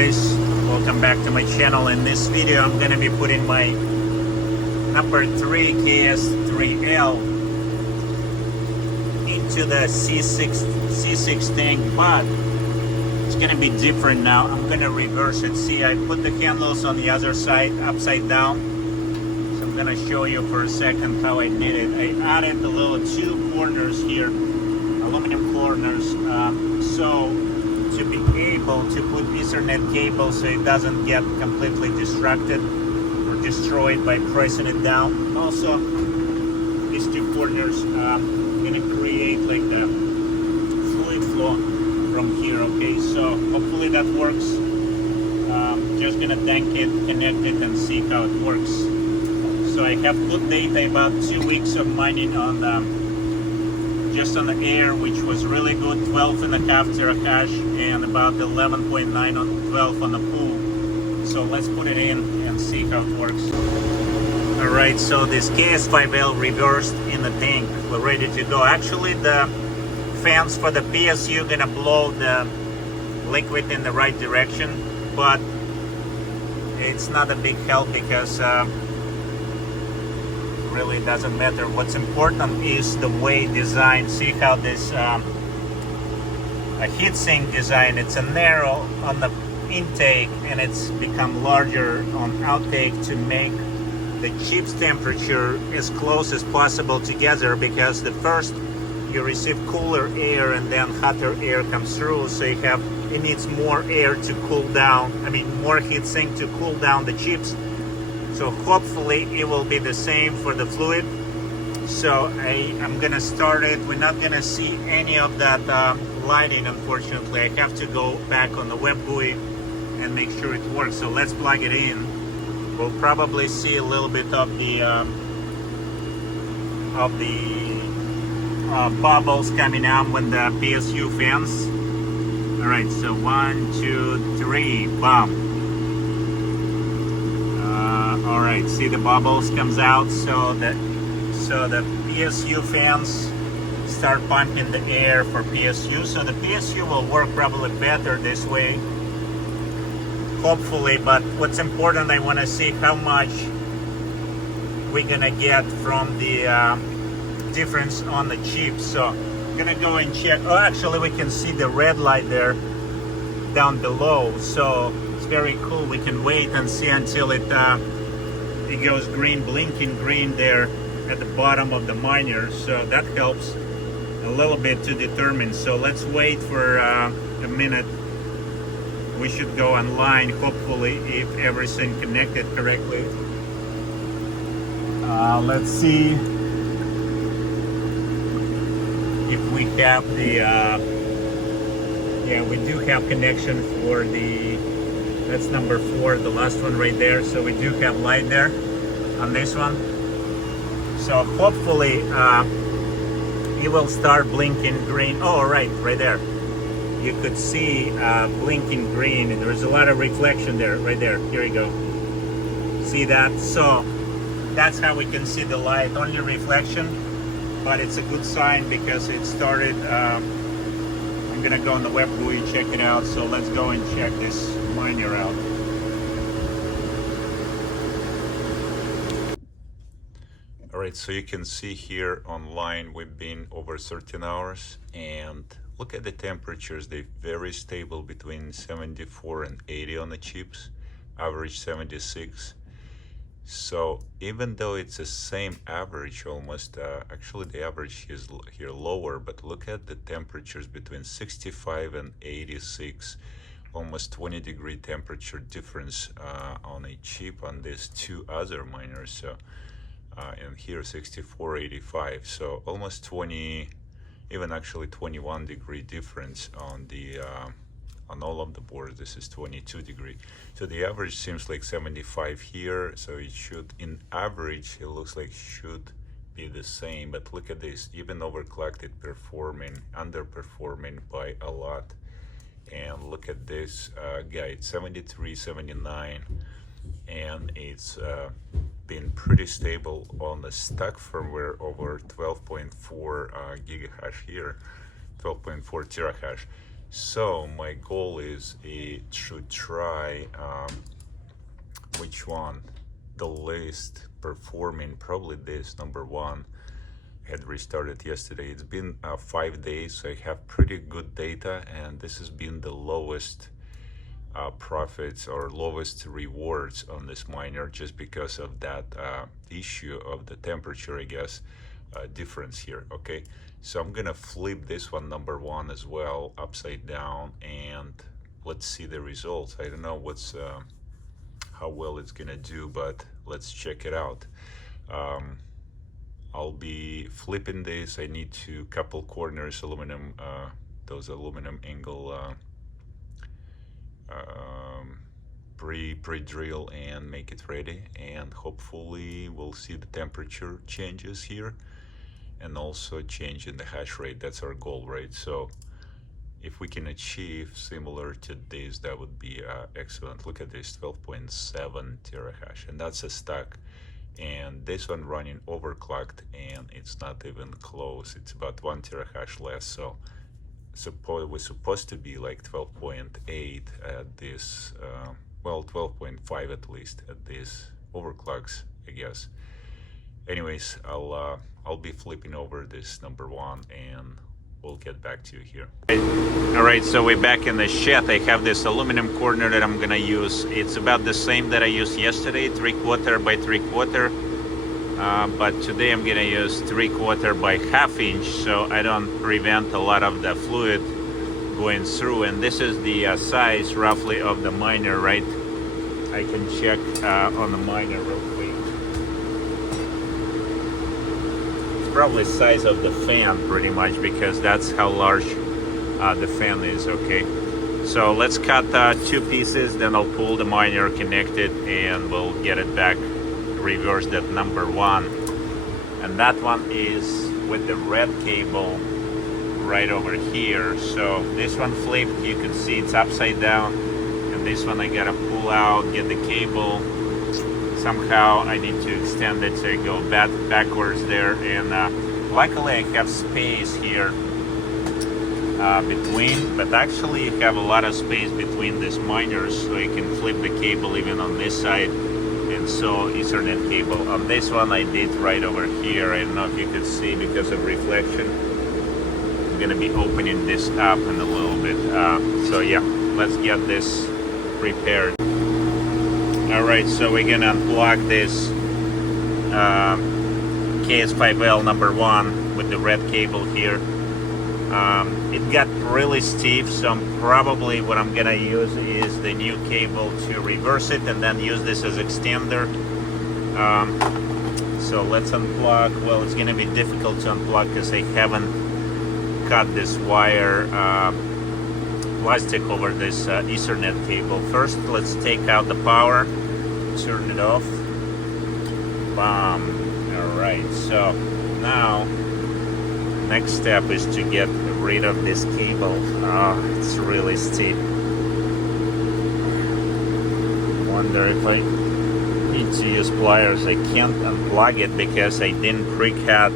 guys, welcome back to my channel. In this video I'm gonna be putting my number 3 KS5L into the C6 tank, but it's gonna be different now. I'm gonna reverse it. See, I put the handles on the other side upside down, so I'm gonna show you for a second how I did it. I added the little 2 corners here, aluminum corners, so to be able to put Ethernet cable so it doesn't get completely distracted or destroyed by pressing it down. Also, these 2 corners gonna create like the fluid flow from here. Okay, so hopefully that works. Just gonna tank it, connect it, and see how it works. So I have good data about 2 weeks of mining on just on the air, which was really good, 12.5 terahash and about 11.9 on 12 on the pool. So let's put it in and see how it works. Alright, so this KS5L reversed in the tank. We're ready to go. Actually, the fans for the PSU gonna blow the liquid in the right direction, but it's not a big help because really doesn't matter. What's important is the way design. See how this a heatsink design, it's a narrow on the intake and it's become larger on outtake to make the chip's temperature as close as possible together, because the first you receive cooler air and then hotter air comes through, so it needs more air to cool down, more heatsink to cool down the chips. So hopefully it will be the same for the fluid. So I'm gonna start it. We're not gonna see any of that lighting, unfortunately. I have to go back on the web GUI and make sure it works. So let's plug it in. We'll probably see a little bit of the bubbles coming out when the PSU fans. All right, so 1, 2, 3, bam. All right, see the bubbles comes out, so the PSU fans start pumping the air for PSU. So the PSU will work probably better this way, hopefully. But what's important, I want to see how much we're gonna get from the difference on the chip. So I'm gonna go and check. Oh, actually, we can see the red light there down below. So it's very cool. We can wait and see until it goes green, blinking green there at the bottom of the miner. So that helps a little bit to determine. So let's wait for a minute. We should go online, hopefully, if everything connected correctly. Let's see if we have the yeah, we do have connection for the, that's number 4, the last one right there. So we do have light there on this one. So hopefully it will start blinking green. Oh, right there. You could see blinking green, and there's a lot of reflection there, right there. Here you go. See that? So that's how we can see the light, only reflection, but it's a good sign because it started. I'm gonna go on the web GUI, check it out. So let's go and check this miner out. Alright, so you can see here online we've been over 13 hours, and look at the temperatures. They're very stable between 74 and 80 on the chips, average 76. So even though it's the same average almost, actually the average is here lower, but look at the temperatures between 65 and 86, almost 20-degree temperature difference on a chip on these 2 other miners. So and here 64, 85, so almost 20, even actually 21-degree difference on the on all of the boards. This is 22-degree. So the average seems like 75 here. So it should, in average, it looks like should be the same. But look at this, even overclocked, it underperforming by a lot. And look at this guy, it's 73, 79, and it's been pretty stable on the stack firmware over 12.4 gigahash here, 12.4 terahash. So my goal is to try which one the least performing, probably this number one. I had restarted yesterday. It's been 5 days, so I have pretty good data, and this has been the lowest profits or lowest rewards on this miner, just because of that issue of the temperature, I guess, difference here. Okay, so I'm gonna flip this one, number one, as well, upside down, and let's see the results. I don't know what's how well it's gonna do, but let's check it out. I'll be flipping this. I need to couple corners, aluminum, those aluminum angle pre-drill and make it ready, and hopefully we'll see the temperature changes here and also change in the hash rate. That's our goal, right? So if we can achieve similar to this, that would be excellent. Look at this, 12.7 terahash, and that's a stack. And this one running overclocked, and it's not even close. It's about 1 terahash less. So we're supposed to be like 12.8 at this, well, 12.5 at least at this overclocks, I guess. Anyways, I'll be flipping over this number one, and we'll get back to you here. All right, so we're back in the shed. I have this aluminum corner that I'm gonna use. It's about the same that I used yesterday, 3/4 by 3/4. But today I'm gonna use 3/4 by 1/2 inch, so I don't prevent a lot of the fluid going through. And this is the size roughly of the miner, right? I can check on the miner real quick. It's probably the size of the fan pretty much, because that's how large the fan is. Okay, so let's cut 2 pieces, then I'll pull the miner, connect it, and we'll get it back reversed at number one. And that one is with the red cable right over here. So this one flipped, you can see it's upside down, and this one I gotta pull out, get the cable. Somehow I need to extend it so I go backwards there, and luckily I have space here between, but actually you have a lot of space between these miners, so you can flip the cable even on this side. And so Ethernet cable on this one I did right over here. I don't know if you could see because of reflection. I'm gonna be opening this up in a little bit. So yeah, let's get this prepared. All right, so we're gonna unplug this KS5L number one with the red cable here. It got really stiff, so probably what I'm gonna use is the new cable to reverse it, and then use this as extender. So let's unplug. Well, it's gonna be difficult to unplug because I haven't cut this wire plastic over this Ethernet cable. First, let's take out the power, turn it off. Bam. All right, so now next step is to get rid of this cable. Oh, it's really stiff. Wonder if I need to use pliers. I can't unplug it because I didn't pre-cut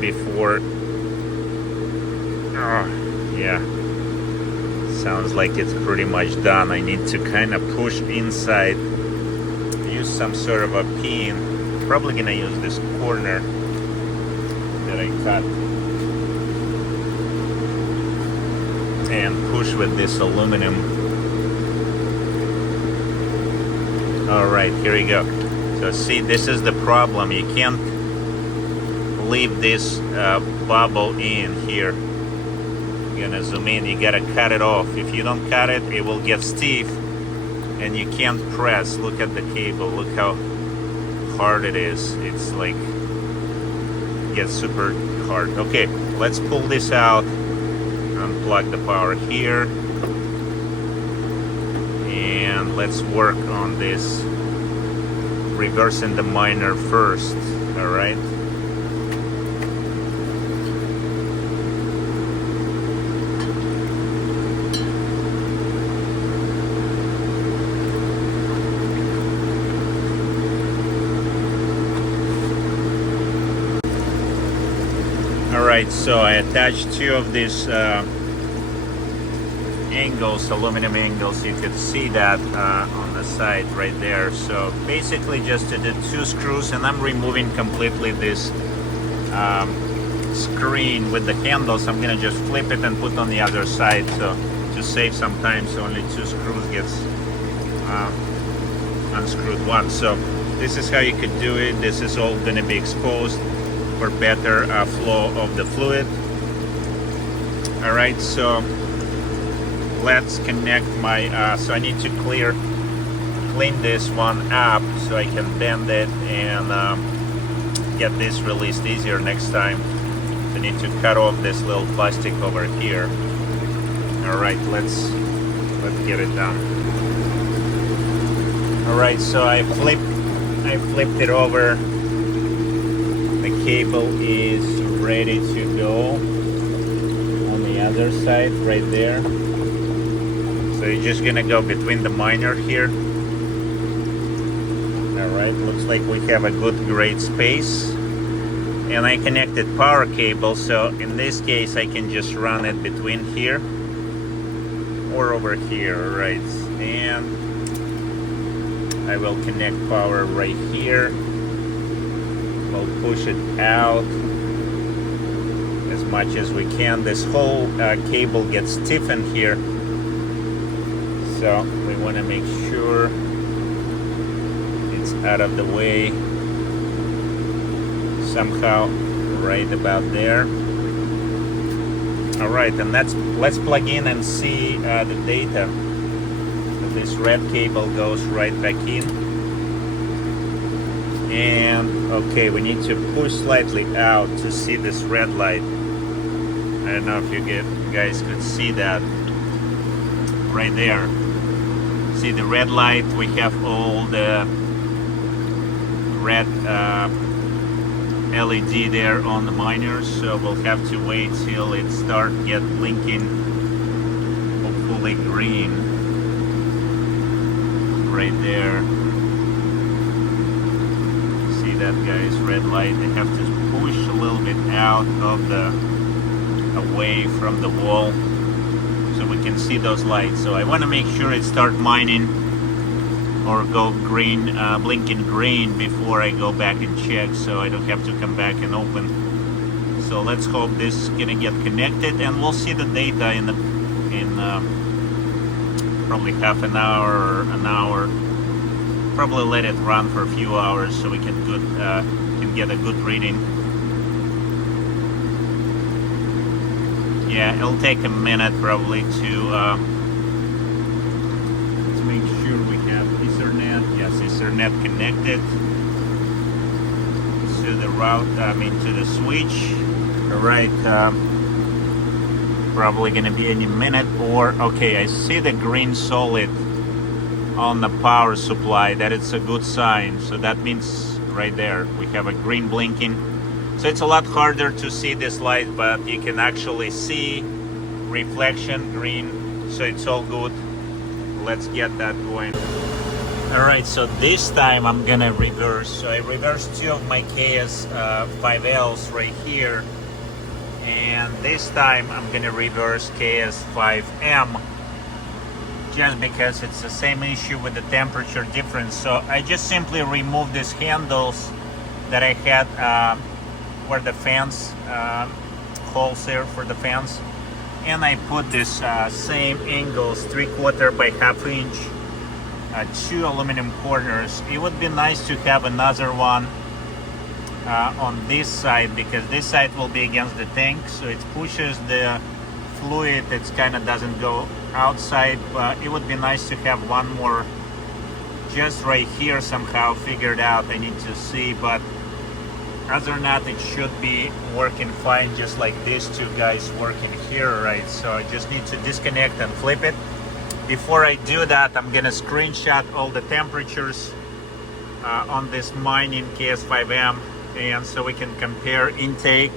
before. Oh, yeah. Sounds like it's pretty much done. I need to kind of push inside. Use some sort of a pin. Probably gonna use this corner that I cut, and push with this aluminum. All right, here we go. So see, this is the problem. You can't leave this bubble in here. You're gonna zoom in, you gotta cut it off. If you don't cut it, it will get stiff and you can't press. Look at the cable, look how hard it is. It's like, gets super hard. Okay, let's pull this out, unplug the power here, and let's work on this, reversing the miner first. All right. Alright, so I attached two of these angles, aluminum angles. You could see that on the side right there. So basically just did 2 screws, and I'm removing completely this screen with the handles. I'm gonna just flip it and put on the other side, so to save some time, so only 2 screws gets unscrewed once. So this is how you could do it. This is all gonna be exposed for better flow of the fluid. All right, so let's connect my so I need to clean this one up so I can bend it and get this released easier next time. I need to cut off this little plastic over here. All right, let's get it done. All right, so I flipped it over. The cable is ready to go on the other side right there. So you're just gonna go between the minor here. All right, looks like we have a good great space. And I connected power cable, so in this case I can just run it between here or over here, right? And I will connect power right here. We'll push it out as much as we can. This whole cable gets stiffened here, so we want to make sure it's out of the way somehow, right about there. All right, and let's plug in and see the data. So this red cable goes right back in, and okay, we need to push slightly out to see this red light. I don't know if you guys could see that right there. See the red light? We have all the red LED there on the minors, so we'll have to wait till it starts blinking, hopefully green right there. See that, guys? Red light. They have to push a little bit out of away from the wall so we can see those lights. So I want to make sure it starts mining or go green, blinking green before I go back and check, so I don't have to come back and open. So let's hope this is gonna get connected, and we'll see the data in probably half an hour or an hour. Probably let it run for a few hours so we can get a good reading. Yeah, it'll take a minute probably to make sure we have Ethernet. Yes, Ethernet connected to the to the switch. All right, probably gonna be any minute. Or okay, I see the green solid on the power supply. That it's a good sign. So that means right there we have a green blinking. So it's a lot harder to see this light, but you can actually see reflection green. So it's all good. Let's get that going. All right, so this time I'm gonna reverse. So I reversed 2 of my KS5Ls right here, and this time I'm gonna reverse KS5M, just because it's the same issue with the temperature difference. So I just simply removed these handles that I had where the fans, holes there for the fans, and I put this same angles, 3/4 by 1/2 inch, 2 aluminum corners. It would be nice to have another one on this side, because this side will be against the tank, so it pushes the fluid. It kind of doesn't go outside, but it would be nice to have one more just right here somehow figured out. I need to see, but other than that, it should be working fine, just like these 2 guys working here, right? So I just need to disconnect and flip it. Before I do that, I'm gonna screenshot all the temperatures on this mining KS5M, and so we can compare intake,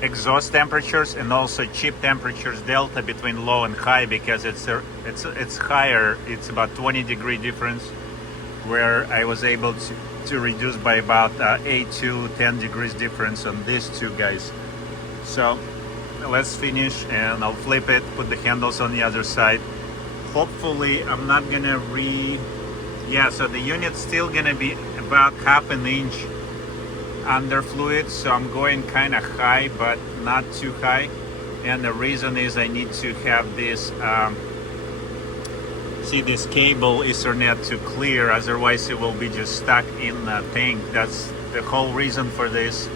exhaust temperatures, and also chip temperatures delta between low and high, because it's higher. It's about 20-degree difference, where I was able to reduce by about 8 to 10 degrees difference on these 2 guys. So let's finish and I'll flip it, put the handles on the other side. Hopefully I'm not gonna yeah, so the unit's still gonna be about half an inch under fluid, so I'm going kind of high but not too high, and the reason is I need to have this see this cable Ethernet to clear, otherwise it will be just stuck in the tank. That's the whole reason for this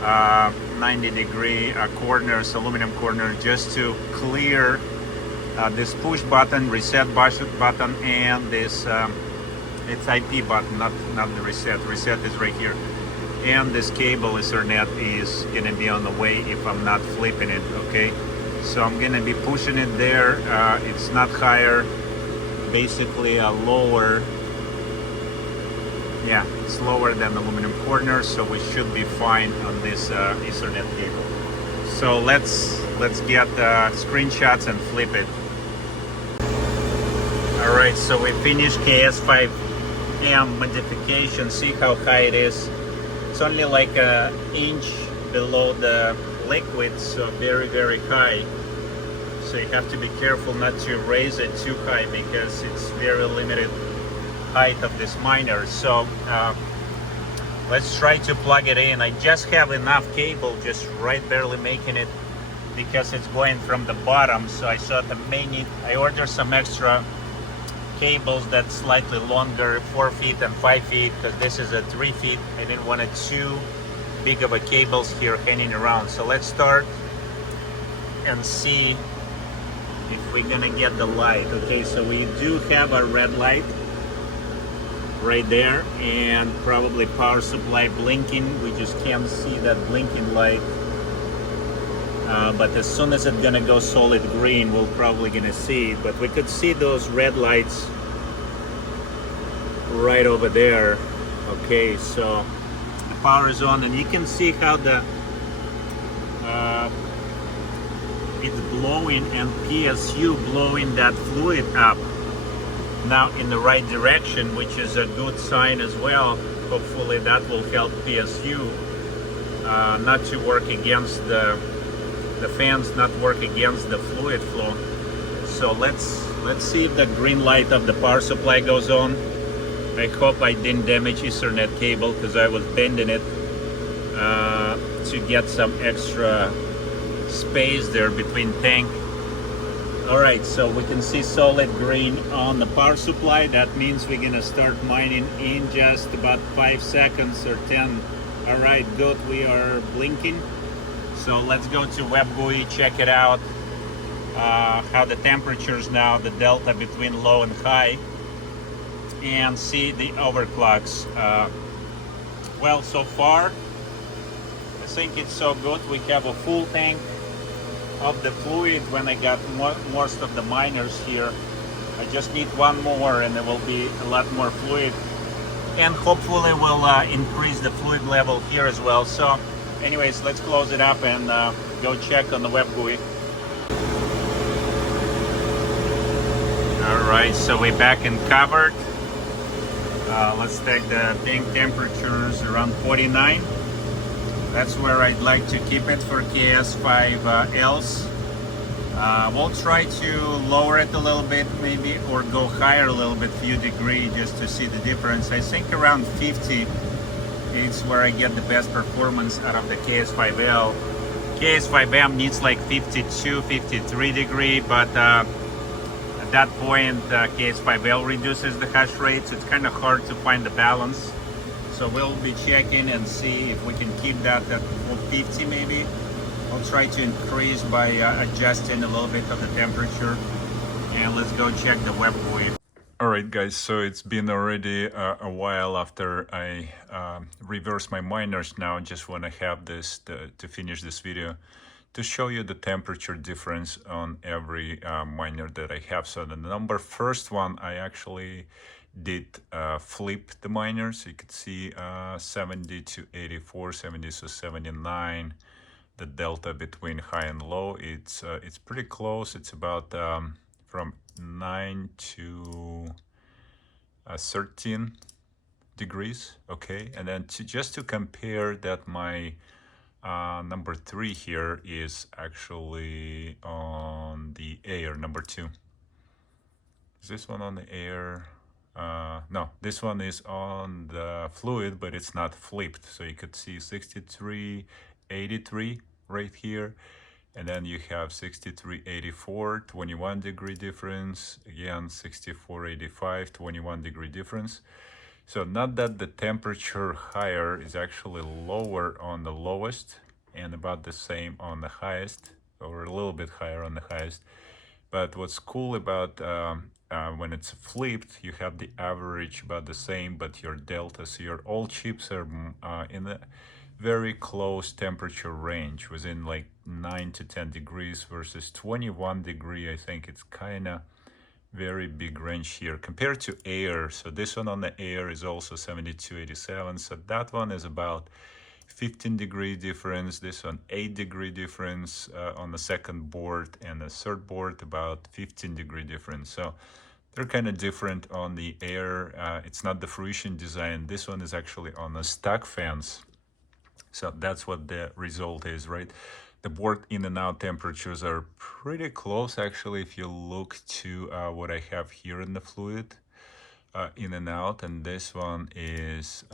90-degree corners, aluminum corner, just to clear this push button, reset button, and this it's IP button, not the reset. Reset is right here, and this cable Ethernet is gonna be on the way if I'm not flipping it. Okay, so I'm gonna be pushing it there. It's not higher, basically a lower. Yeah, it's lower than aluminum corner, so we should be fine on this Ethernet cable. So let's get screenshots and flip it. All right, so we finished KS5M modification. See how high it is. It's only like an inch below the liquid, so very, very high. So you have to be careful not to raise it too high because it's very limited height of this miner. So let's try to plug it in. I just have enough cable, just right barely making it, because it's going from the bottom. So I thought I may need, I ordered some extra cables that's slightly longer, 4 feet and 5 feet, because this is a 3 feet. I didn't want it too big of a cables here hanging around. So let's start and see if we're gonna get the light. Okay, so we do have a red light right there, and probably power supply blinking. We just can't see that blinking light, but as soon as it's gonna go solid green, we're probably gonna see it. But we could see those red lights right over there. Okay, so the power is on, and you can see how the it's blowing, and PSU blowing that fluid up now in the right direction, which is a good sign as well. Hopefully that will help PSU not to work against the fans, not work against the fluid flow. So let's see if the green light of the power supply goes on. I hope I didn't damage Ethernet cable, because I was bending it to get some extra space there between tank. All right, so we can see solid green on the power supply. That means we're gonna start mining in just about 5 seconds or 10. All right, good, we are blinking. So let's go to WebGUI, check it out, how the temperatures now, the delta between low and high, and see the overclocks. Well, so far, I think it's so good. We have a full tank of the fluid when I got most of the miners here. I just need one more and there will be a lot more fluid, and hopefully we'll increase the fluid level here as well. So anyways, let's close it up and go check on the WebGUI. All right, so we're back in covered. Let's take the tank temperatures around 49. That's where I'd like to keep it for KS5Ls. We'll try to lower it a little bit maybe, or go higher a little bit, few degrees, just to see the difference. I think around 50 is where I get the best performance out of the KS5L. KS5M needs like 52, 53 degree, but at that point KS5L reduces the hash rate, so it's kind of hard to find the balance. So we'll be checking and see if we can keep that at 50 maybe. I'll try to increase by adjusting a little bit of the temperature. And let's go check the WebGUI. All right, guys, so it's been already a while after I reversed my miners. Now I just want to have this to finish this video to show you the temperature difference on every miner that I have. So the first one, I actually did flip the miners. You could see 70 to 84, 70 to 79. The delta between high and low, it's pretty close. It's about from 9 to 13 degrees. Okay, and then just to compare that, my Number 3 here is actually on the air, number 2. Is this one on the air? No, this one is on the fluid, but it's not flipped. So you could see 63.83 right here. And then you have 63.84, 21 degree difference. Again, 64.85, 21 degree difference. So not that the temperature higher is actually lower on the lowest and about the same on the highest, or a little bit higher on the highest. But what's cool about when it's flipped, you have the average about the same, but your delta, so your all chips are in a very close temperature range, within like 9 to 10 degrees versus 21 degree. I think it's kind of very big range here compared to air. So this one on the air is also 72.87. So that one is about 15 degree difference. This one 8 degree difference on the second board, and the third board about 15 degree difference. So they're kind of different on the air. It's not the Fruition design. This one is actually on the stack fans. So that's what the result is, right? The board in and out temperatures are pretty close, actually, if you look to what I have here in the fluid, in and out. And this one is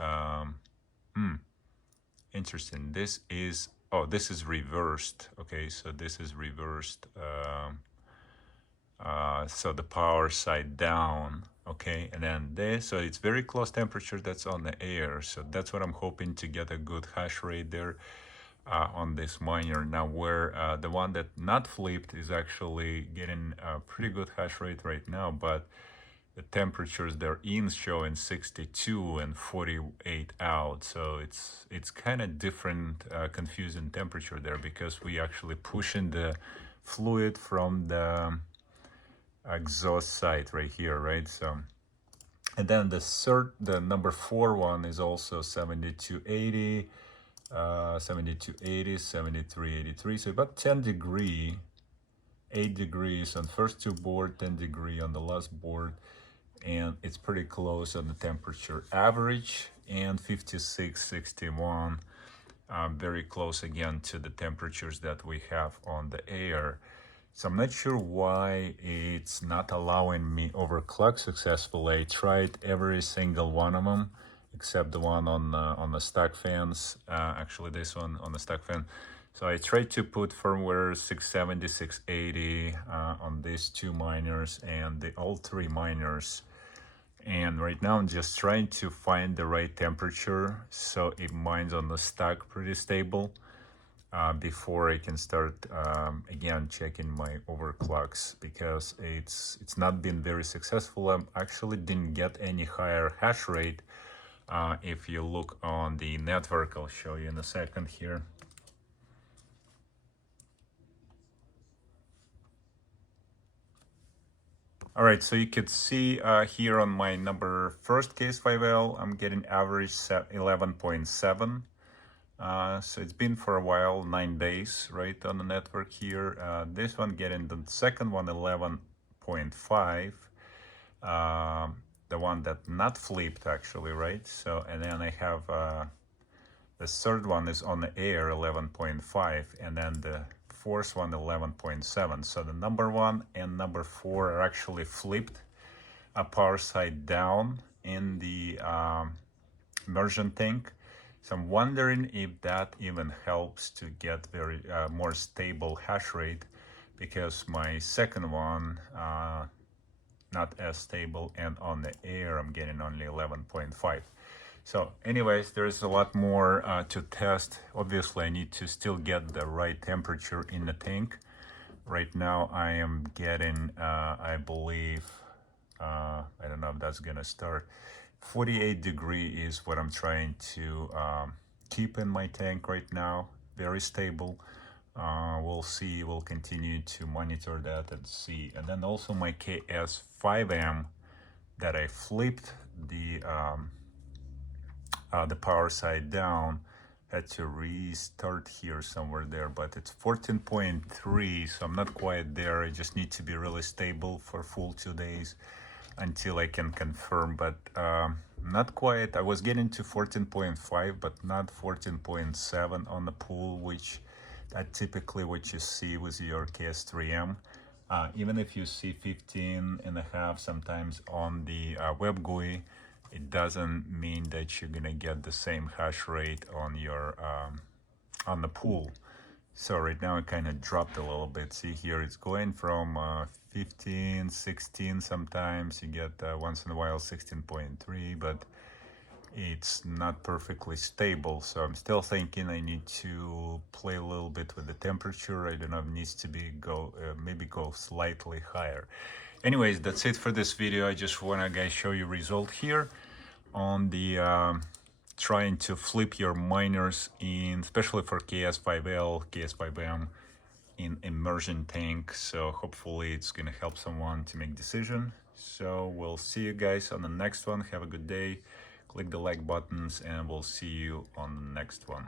interesting. This is, oh, this is reversed. Okay, so this is reversed. So the power side down. Okay, and then this, so it's very close temperature that's on the air. So that's what I'm hoping to get a good hash rate there on this miner. Now where the one that not flipped is actually getting a pretty good hash rate right now, but the temperatures they're in showing 62 and 48 out. So it's kind of different, confusing temperature there, because we actually pushing the fluid from the exhaust side right here, right? So, and then the number 4 one is also 72.80, 72.80, 73.83. So about 10 degree, 8 degrees on first two board, 10 degree on the last board, and it's pretty close on the temperature average, and 56, 61, very close again to the temperatures that we have on the air. So I'm not sure why it's not allowing me overclock successfully. I tried every single one of them except the one on the stack fans. Actually, this one on the stack fan. So I tried to put firmware 670, 680 on these two miners and all three miners. And right now I'm just trying to find the right temperature so it mines on the stack pretty stable. Before I can start again checking my overclocks, because it's not been very successful. I actually didn't get any higher hash rate. If you look on the network, I'll show you in a second here. All right, so you could see here on my first KS5L, I'm getting average 11.7. So it's been for a while, 9 days, right, on the network here. This one getting the second one, 11.5. The one that not flipped, actually, right? So, and then I have the third one is on the air, 11.5, and then the fourth one, 11.7. So the number 1 and number 4 are actually flipped, a power side down in the immersion tank. So I'm wondering if that even helps to get very more stable hash rate, because my second one not as stable, and on the air I'm getting only 11.5. So anyways, there's a lot more to test. Obviously I need to still get the right temperature in the tank. Right now I am getting I believe I don't know if that's gonna start. 48 degree is what I'm trying to keep in my tank right now. Very stable. We'll see. We'll continue to monitor that and see. And then also my KS5M that I flipped the power side down. Had to restart here somewhere there, but it's 14.3, so I'm not quite there. I just need to be really stable for full 2 days until I can confirm. But not quite. I was getting to 14.5, but not 14.7 on the pool, which that typically what you see with your KS3M. Even if you see 15.5 sometimes on the web GUI, it doesn't mean that you're gonna get the same hash rate on your on the pool. So right now it kind of dropped a little bit. See here, it's going from 15, 16 sometimes. You get once in a while 16.3, but it's not perfectly stable. So I'm still thinking I need to play a little bit with the temperature. I don't know, it needs to be maybe go slightly higher. Anyways, that's it for this video. I just want to guys show you result here on the trying to flip your miners in, especially for KS5L, KS5M, in immersion tank. So hopefully it's gonna help someone to make decision. So we'll see you guys on the next one. Have a good day. Click the like buttons and we'll see you on the next one.